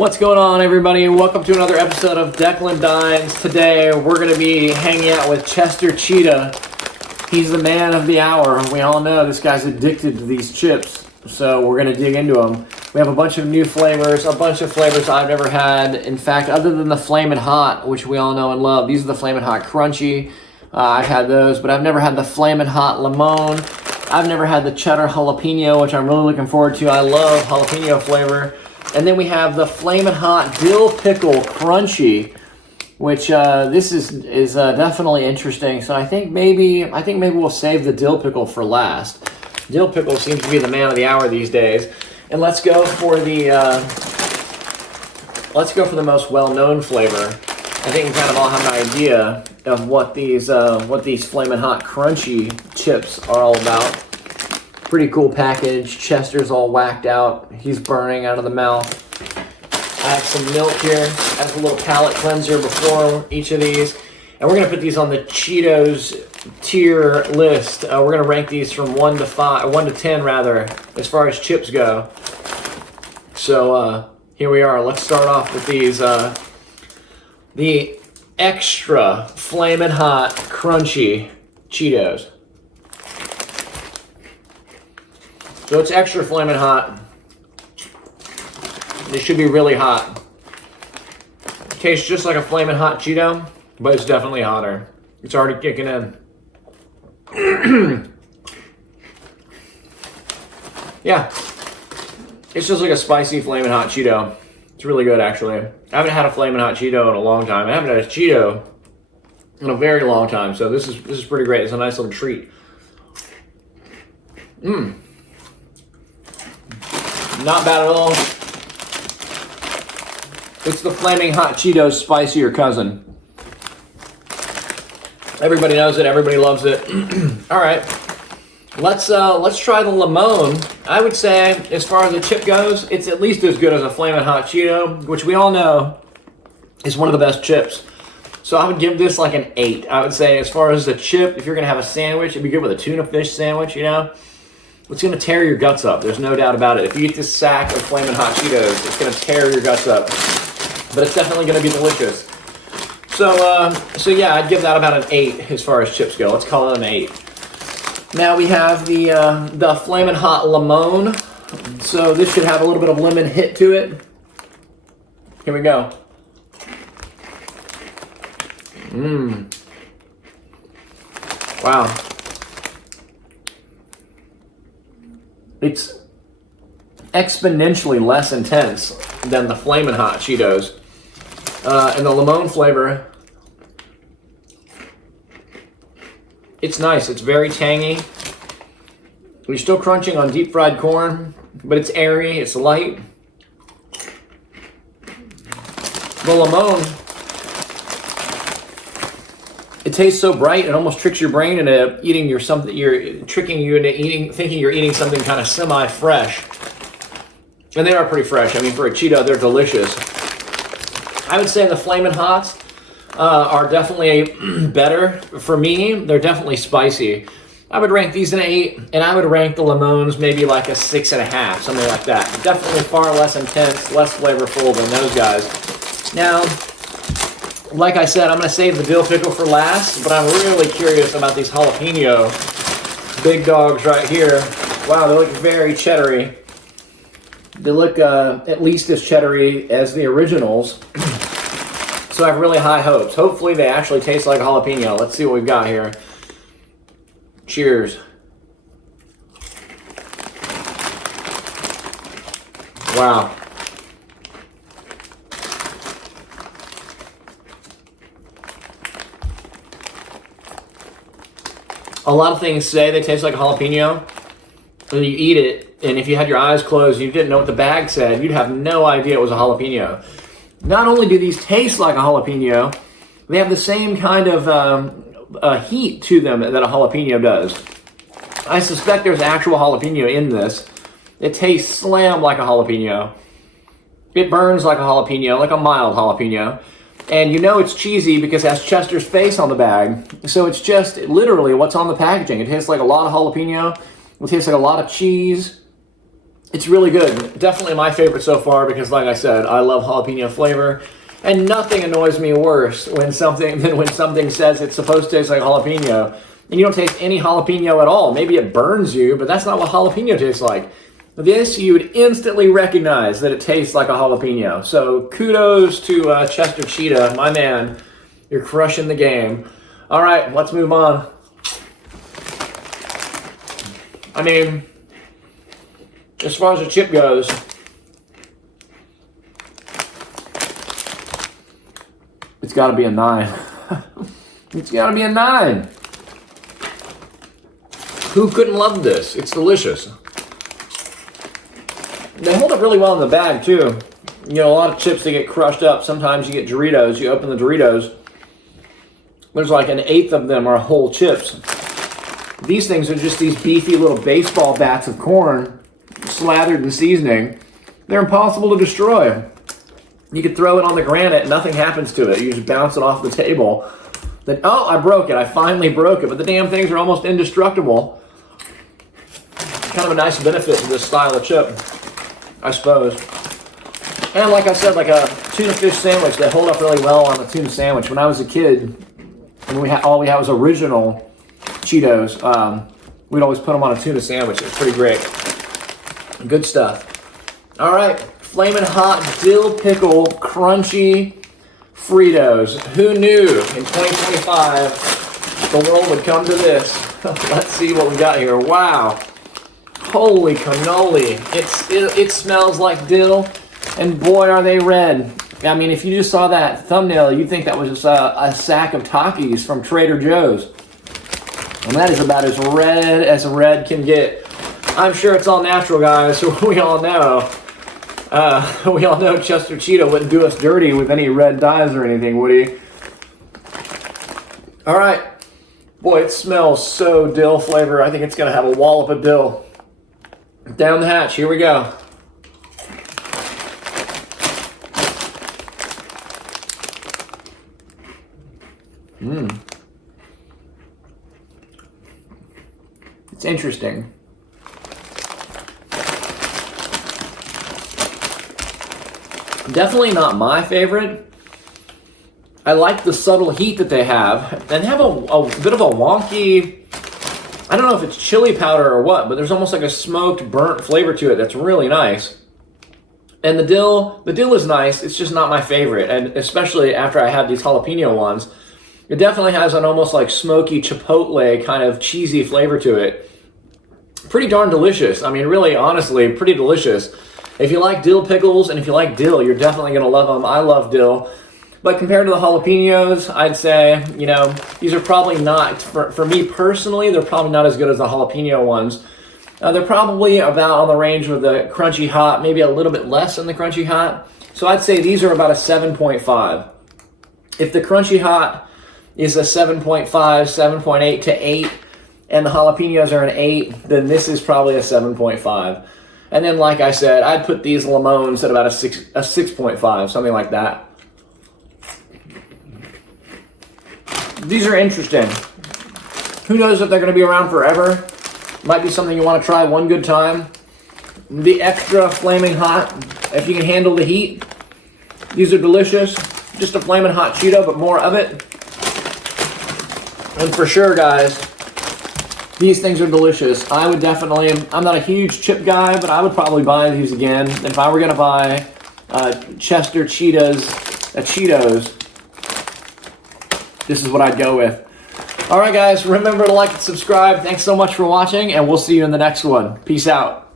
What's going on, everybody? Welcome to another episode of Declan Dines. Today we're going to be hanging out with Chester Cheetah. He's the man of the hour. We all know this guy's addicted to these chips, so we're going to dig into them. We have a bunch of new flavors, a bunch of flavors I've never had. In fact, other than the Flamin Hot, which we all know and love, these are the Flamin Hot Crunchy. I've had those, but I've never had the Flamin Hot Limon. I've never had the Cheddar Jalapeno, which I'm really looking forward to. I love jalapeno flavor. And then we have the Flamin Hot Dill Pickle Crunchy, which this is definitely interesting. So I think maybe we'll save the dill pickle for last. Dill pickle seems to be the man of the hour these days. And let's go for the most well-known flavor. I think we kind of all have an idea of what these Flamin Hot Crunchy chips are all about. Pretty cool package. Chester's all whacked out. He's burning out of the mouth. I have some milk here as a little palate cleanser before each of these. And we're going to put these on the Cheetos tier list. We're going to rank these from 1 to 10 rather, as far as chips go. So here we are. Let's start off with these, the extra Flamin Hot Crunchy Cheetos. So it's extra Flamin Hot. It should be really hot. It tastes just like a Flamin Hot Cheeto, but it's definitely hotter. It's already kicking in. Yeah. It's just like a spicy Flamin Hot Cheeto. It's really good, actually. I haven't had a Flamin Hot Cheeto in a long time. I haven't had a Cheeto in a very long time, so this is pretty great. It's a nice little treat. Not bad at all. It's the Flaming Hot Cheetos spicier cousin. Everybody knows it. Everybody loves it. All right, let's try the Limon. I would say, as far as the chip goes, it's at least as good as a Flamin Hot Cheeto, which we all know is one of the best chips. So I would give this like an 8. I would say, as far as the chip, if you're gonna have a sandwich, it'd be good with a tuna fish sandwich. You know. It's going to tear your guts up. There's no doubt about it. If you eat this sack of Flamin Hot Cheetos, it's going to tear your guts up. But it's definitely going to be delicious. So yeah, I'd give that about an 8 as far as chips go. Let's call it an 8. Now we have the Flamin Hot Limon. So this should have a little bit of lemon hit to it. Here we go. Wow. It's exponentially less intense than the Flamin Hot Cheetos. And the lemon flavor, it's nice. It's very tangy. You're still crunching on deep fried corn, but it's airy, it's light. The lemon, it tastes so bright, it almost tricks your brain into thinking you're eating something kind of semi-fresh. And they are pretty fresh. I mean, for a Cheeto, they're delicious. I would say the Flamin Hots are definitely better for me. They're definitely spicy. I would rank these an 8, and I would rank the Limons maybe like a 6.5, something like that. Definitely far less intense, less flavorful than those guys. Now, like I said, I'm going to save the dill pickle for last, but I'm really curious about these jalapeno big dogs right here. Wow, they look very cheddary. They look at least as cheddary as the originals. So I have really high hopes. Hopefully they actually taste like a jalapeno. Let's see what we've got here. Cheers. Wow. A lot of things say they taste like a jalapeno, and you eat it, and if you had your eyes closed and you didn't know what the bag said, you'd have no idea it was a jalapeno. Not only do these taste like a jalapeno, they have the same kind of heat to them that a jalapeno does. I suspect there's actual jalapeno in this. It tastes slam like a jalapeno. It burns like a jalapeno, like a mild jalapeno. And you know it's cheesy because it has Chester's face on the bag. So it's just literally what's on the packaging. It tastes like a lot of jalapeno. It tastes like a lot of cheese. It's really good. Definitely my favorite so far because, like I said, I love jalapeno flavor. And nothing annoys me worse when something says it's supposed to taste like jalapeno and you don't taste any jalapeno at all. Maybe it burns you, but that's not what jalapeno tastes like. This, you would instantly recognize that it tastes like a jalapeno. So kudos to Chester Cheetah, my man. You're crushing the game. All right, let's move on. I mean, as far as the chip goes, it's got to be a 9. It's got to be a 9. Who couldn't love this? It's delicious. They hold up really well in the bag, too. You know, a lot of chips, they get crushed up. Sometimes you get Doritos. You open the Doritos, there's like an eighth of them are whole chips. These things are just these beefy little baseball bats of corn slathered in seasoning. They're impossible to destroy. You could throw it on the granite, nothing happens to it. You just bounce it off the table. Then, oh, I broke it. I finally broke it. But the damn things are almost indestructible. Kind of a nice benefit to this style of chip, I suppose. And like I said, like a tuna fish sandwich, they hold up really well on a tuna sandwich. When I was a kid, and all we had was original Cheetos, we'd always put them on a tuna sandwich. It was pretty great. Good stuff. All right, Flamin Hot Dill Pickle Crunchy Fritos. Who knew in 2025 the world would come to this? Let's see what we got here. Wow. Holy cannoli. It smells like dill, and boy, are they red. I mean, if you just saw that thumbnail, you'd think that was just a sack of Takis from Trader Joe's. And that is about as red can get. I'm sure it's all natural, guys. We all know. Chester Cheetah wouldn't do us dirty with any red dyes or anything, would he? All right. Boy, it smells so dill flavor. I think it's going to have a wallop of dill. Down the hatch. Here we go. It's interesting. Definitely not my favorite. I like the subtle heat that they have. And they have a bit of a wonky, I don't know if it's chili powder or what, but there's almost like a smoked, burnt flavor to it that's really nice. And the dill is nice. It's just not my favorite. And especially after I had these jalapeno ones, it definitely has an almost like smoky chipotle kind of cheesy flavor to it. Pretty darn delicious. I mean, really, honestly, pretty delicious. If you like dill pickles and if you like dill, you're definitely going to love them. I love dill. But compared to the jalapenos, I'd say, you know, these are probably not, for me personally, they're probably not as good as the jalapeno ones. They're probably about on the range with the Crunchy Hot, maybe a little bit less than the Crunchy Hot. So I'd say these are about a 7.5. If the Crunchy Hot is a 7.5, 7.8 to 8, and the jalapenos are an 8, then this is probably a 7.5. And then, like I said, I'd put these limons at about a 6.5, something like that. These are interesting. Who knows if they're going to be around forever? Might be something you want to try one good time. The extra flaming hot, if you can handle the heat. These are delicious. Just a Flamin' Hot Cheeto, but more of it. And for sure, guys, these things are delicious. I would definitely, I'm not a huge chip guy, but I would probably buy these again. If I were going to buy Chester Cheetah's Cheetos, this is what I'd go with. All right, guys, remember to like and subscribe. Thanks so much for watching, and we'll see you in the next one. Peace out.